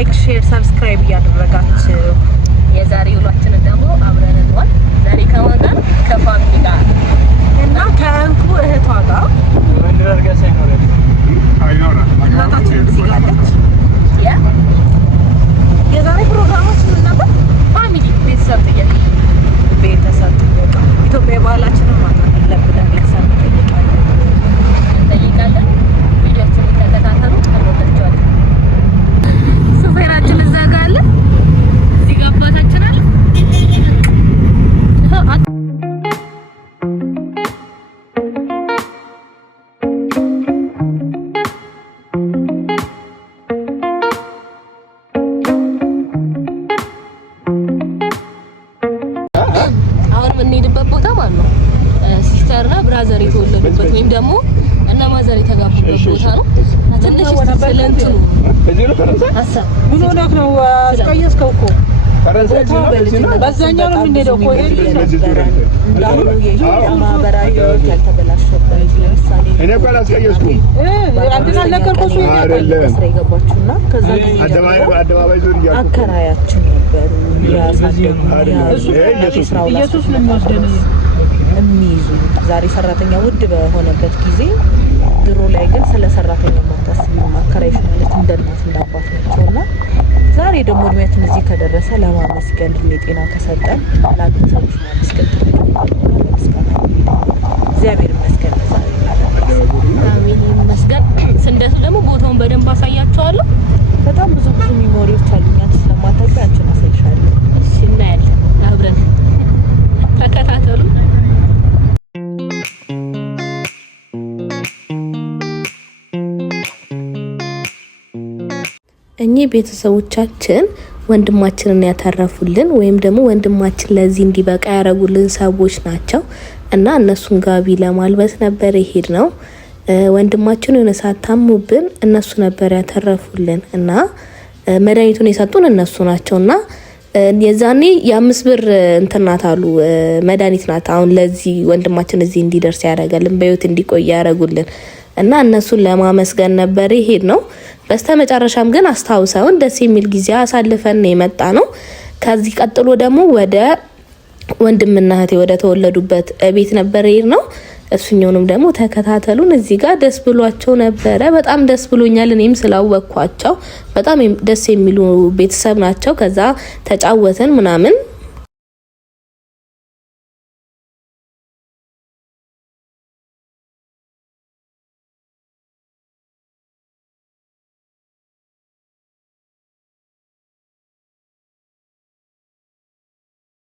ላይክ ሼር ሰብስክራይብ ያደረጋችሁ የዛሬ ውሏችን ደግሞ አብረን እንዋል ዛሬ ከማን ጋር ከፋሚሊ ጋር እና ከእንቁ እህቷ ጋር ወንድራር ጋር ሳይኖር አይኖራ እናታችን እዚህ ጋር አለች የዛሬ ፕሮግራማችን ምን ነበር ፋሚሊ ቤተሰብ ጥያቄ ኢትዮጵያ ባህላችንን ማጥናት አለብን ቤተሰብ ጠይቃለን ቪዲዮችን ተከታተሉ አለባችኋል ሱፌራችን እዛ ጋር አለ እዚህ ጋር አባታችን አለ አሁን የምንሄድበት ቦታ ማለት ነው ሲስተርና ብራዘር የተወለዱበት ወይም ደግሞ እና ማዘር የተጋቡበት ቦታ ነው ትንሽ ስለንቱ በዚህ ነው ፈረንሳ ምን ሆነክ ነው አስቀየስከው እኮ ፈረንሳ በዛኛው ነው የምንሄደው እኮ እንዳሁኑ የማህበራዊ ያልተበላሸበት ለምሳሌ እኔ እኮ አላስቀየስኩም አንተ አልነገርኩሽ አይደለም ስራ ይገባችሁና ከዛ አደባባይ ዙር ይያዙ አከራያችን ነበሩ ያሳደጉ ኢየሱስ ነው የሚወስደን የሚይዙ ዛሬ ሰራተኛ ውድ በሆነበት ጊዜ ድሮ ላይ ግን ስለ ሰራተኛ ማታስቢ አከራይሽ ማለት እንደናት እንዳባት ናቸውና ዛሬ ደግሞ እድሜያችን እዚህ ከደረሰ ለማመስገን እድሜ ጤና ከሰጠን ላግኝታችሁ ማመስገን እግዚአብሔር ይመስገን ዛሬ አሜን ይመስገን ስንደሱ ደግሞ ቦታውን በደንብ አሳያቸዋለሁ በጣም ብዙ ሚሞሪዎች አሉኛት ስለማታውቂ አንቺን አሳይሻለሁ እሺ እናያለን አብረን ተከታተሉ እኚህ ቤተሰቦቻችን ወንድማችንን ያተረፉልን ወይም ደግሞ ወንድማችን ለዚህ እንዲበቃ ያረጉልን ሰዎች ናቸው እና እነሱን ጋቢ ለማልበስ ነበር ይሄድ ነው ወንድማችን የሆነ ሳታሙብን እነሱ ነበር ያተረፉልን እና መድኃኒቱን የሰጡን እነሱ ናቸውና የዛኔ የ5 ብር እንትናት አሉ መድኃኒት ናት አሁን ለዚህ ወንድማችን እዚህ እንዲደርስ ያረጋልን በህይወት እንዲቆይ ያረጉልን እና እነሱን ለማመስገን ነበር ይሄድ ነው በስተመጨረሻም ግን አስተዋውሰውን ደስ የሚል ጊዜ አሳልፈን የመጣ ነው ከዚህ ቀጥሎ ደግሞ ወደ ወንድምና እህቴ ወደ ተወለዱበት ቤት ነበር ይሄድ ነው እሱኛውንም ደግሞ ተከታተሉን እዚህ ጋር ደስ ብሏቸው ነበር በጣም ደስ ብሎኛል እኔም ስላወቅኳቸው በጣም ደስ የሚሉ ቤተሰብ ናቸው ከዛ ተጫወተን ምናምን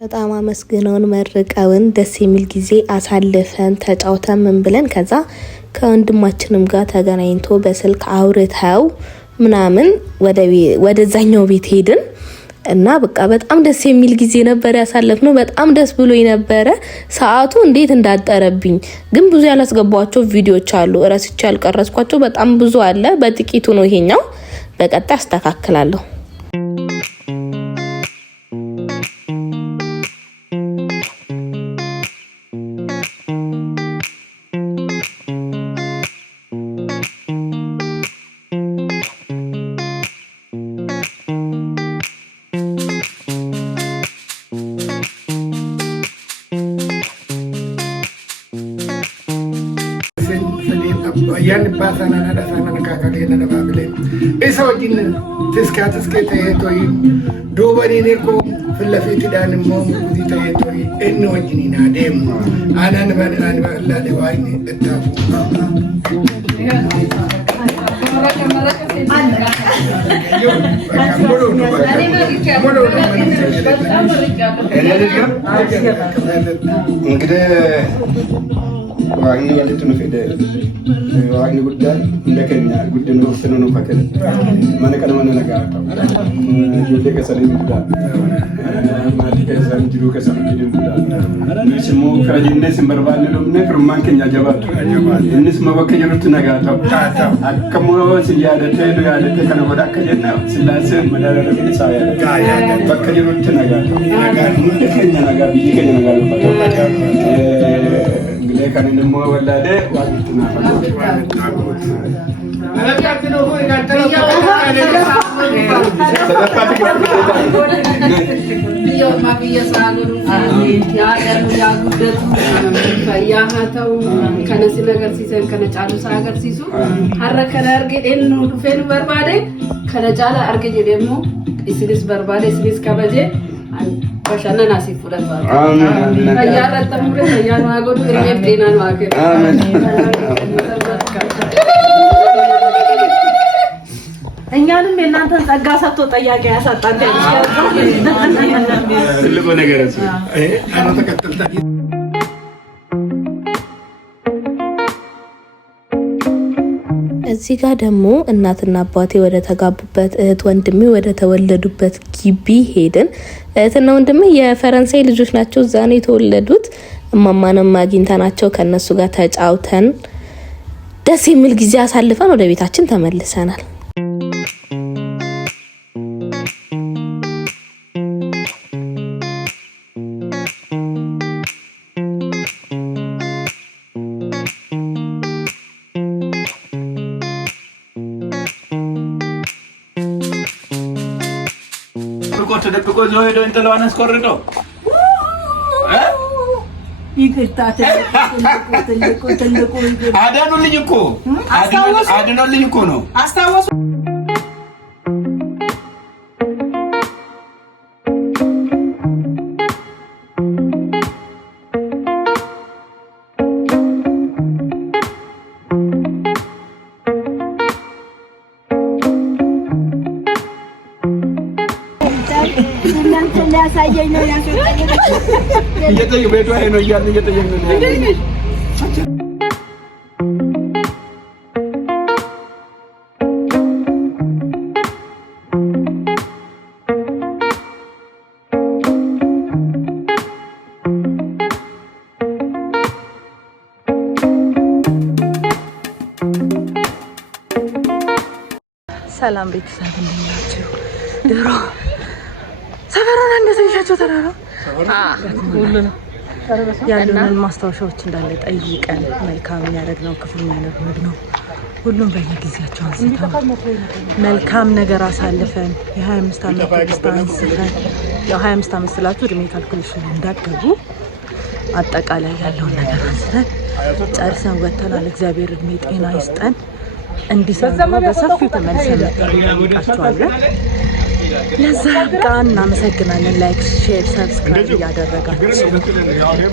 በጣም አመስግነውን መርቀውን ደስ የሚል ጊዜ አሳልፈን ተጫውተን ምን ብለን ከዛ ከወንድማችንም ጋር ተገናኝቶ በስልክ አውርተው ምናምን ወደዛኛው ቤት ሄድን እና በቃ በጣም ደስ የሚል ጊዜ ነበር ያሳለፍነው በጣም ደስ ብሎኝ ነበር ሰዓቱ እንዴት እንዳጠረብኝ ግን ብዙ ያላስገባቸው ቪዲዮዎች አሉ እረስቼ ያልቀረስኳቸው በጣም ብዙ አለ በጥቂቱ ነው ይሄኛው በቀጣይ አስተካክላለሁ yan pasana na sana nakakalian na babile isa wajin tiska tayo dubani ne ko filafiti dan mo di tayo enno wajin na dem anan ba Allah da wani tafu Wagni walitu no fede wagni guddan ndekenya guddan no feno no pakel man kana man naga jode ka sare gudda ma dike san jiru ka san gidin gudda nismo krajinde simbarban no ne kurman kenya jabat nismo bakke jirut naga ta akamo siyada te do ya de kana wada kajenna silase madara no sa ya bakke jirut naga kenya naga bi kenya naga kan ini mau walade waktu nak biyya saaguru yaadanu yaa guddatu fayyaa haa ta'u kana sin agarsiisan kana caalu isaa agarsiisu har'a kana arge eenyu dhufee nu barbaade kana caala arge jedhee immoo isinis barbaade isinis kabaje bashannana asii fudhatu fayyaa irratti muree fayyaa nu haa godhu hirmeef xeenaa nu haa kennu እኛንም የእናንተን ጸጋ ሰጥቶ ጠያቂ ያሳጣን ትልቁ ነገር እሱ አና ተከተልታ እዚህ ጋር ደግሞ እናትና አባቴ ወደ ተጋቡበት እህት ወንድሜ ወደ ተወለዱበት ግቢ ሄድን። እህትና ወንድሜ የፈረንሳይ ልጆች ናቸው፣ እዛ ነው የተወለዱት። እማማንም አግኝተናቸው ከነሱ ጋር ተጫውተን ደስ የሚል ጊዜ አሳልፈን ወደ ቤታችን ተመልሰናል። ተደብቆ ነው ሄዶ እንተላዋን አስቆርጦ ትልቁ አዳኑልኝ እኮ ነው አስታወሱ። ሰላም ቤተሰብ እንደምን ናችሁ? ድሮ ሰፈሩን እንደተሻቸው ተራራ ሁሉ ነው ያለንን ማስታወሻዎች እንዳለ ጠይቀን መልካም ያደረግነው ክፉ ያደረግነው ሁሉም በየጊዜያቸው አንስተን መልካም ነገር አሳልፈን የ25 ዓመት ዲስታንስ ያው 25 ዓመት ስላችሁ እድሜ ካልኩሌሽን እንዳትገቡ አጠቃላይ ያለውን ነገር አንስተን ጨርሰን ወተናል። እግዚአብሔር እድሜ ጤና ይስጠን። እንዲሰማ በሰፊው ተመልሰን እንጠይቃችኋለን። ለዛ ጋር እናመሰግናለን። ላይክ፣ ሼር፣ ሰብስክራይብ ያደረጋችሁ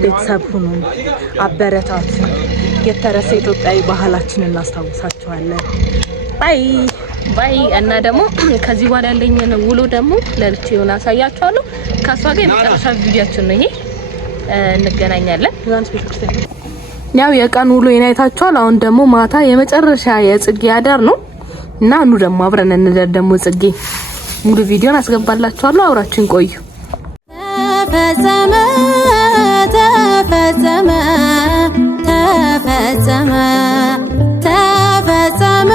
ቤተሰብ ሁኑን፣ አበረታቱ። የተረሳ ኢትዮጵያዊ ባህላችንን እናስታውሳችኋለን። ባይ ባይ። እና ደግሞ ከዚህ በኋላ ያለኝን ውሎ ደግሞ ለልቼውን አሳያችኋለሁ። ከሷ ጋር የመጨረሻ ቪዲዮአችን ነው ይሄ። እንገናኛለን። ያው የቀን ውሎ አይታችኋል። አሁን ደግሞ ማታ የመጨረሻ የጽጌ አዳር ነው እና ኑ ደግሞ አብረን እንደር ደግሞ ጽጌ ሙሉ ቪዲዮን አስገባላችኋለሁ። አብራችን ቆዩ። ተፈጸመ ተፈጸመ ተፈጸመ ተፈጸመ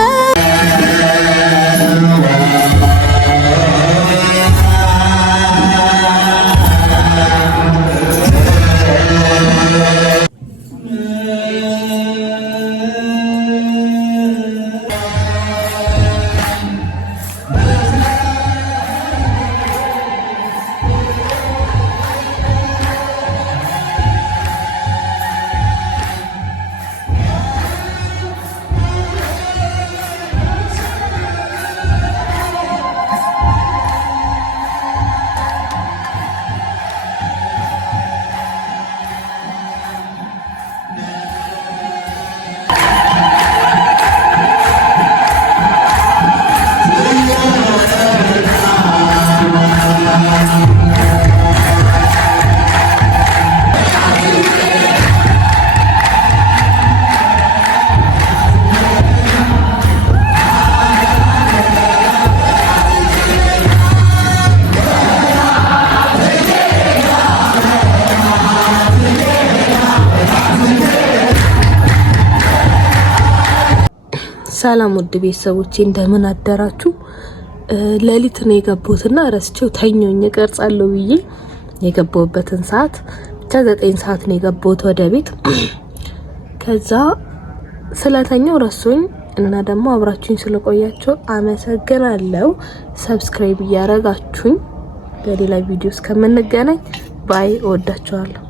ሰላም ውድ ቤተሰቦቼ እንደምን አደራችሁ? ሌሊት ነው የገባሁትና ረስቼው ተኞኝ ቀርጻለሁ ብዬ የገባሁበትን ሰዓት ብቻ 9 ሰዓት ነው የገባሁት ወደ ቤት። ከዛ ስለተኛው ረሱኝ እና ደግሞ አብራችሁኝ ስለቆያችሁ አመሰግናለሁ። ሰብስክራይብ እያረጋችሁኝ በሌላ ቪዲዮ እስከምንገናኝ ባይ። እወዳችኋለሁ።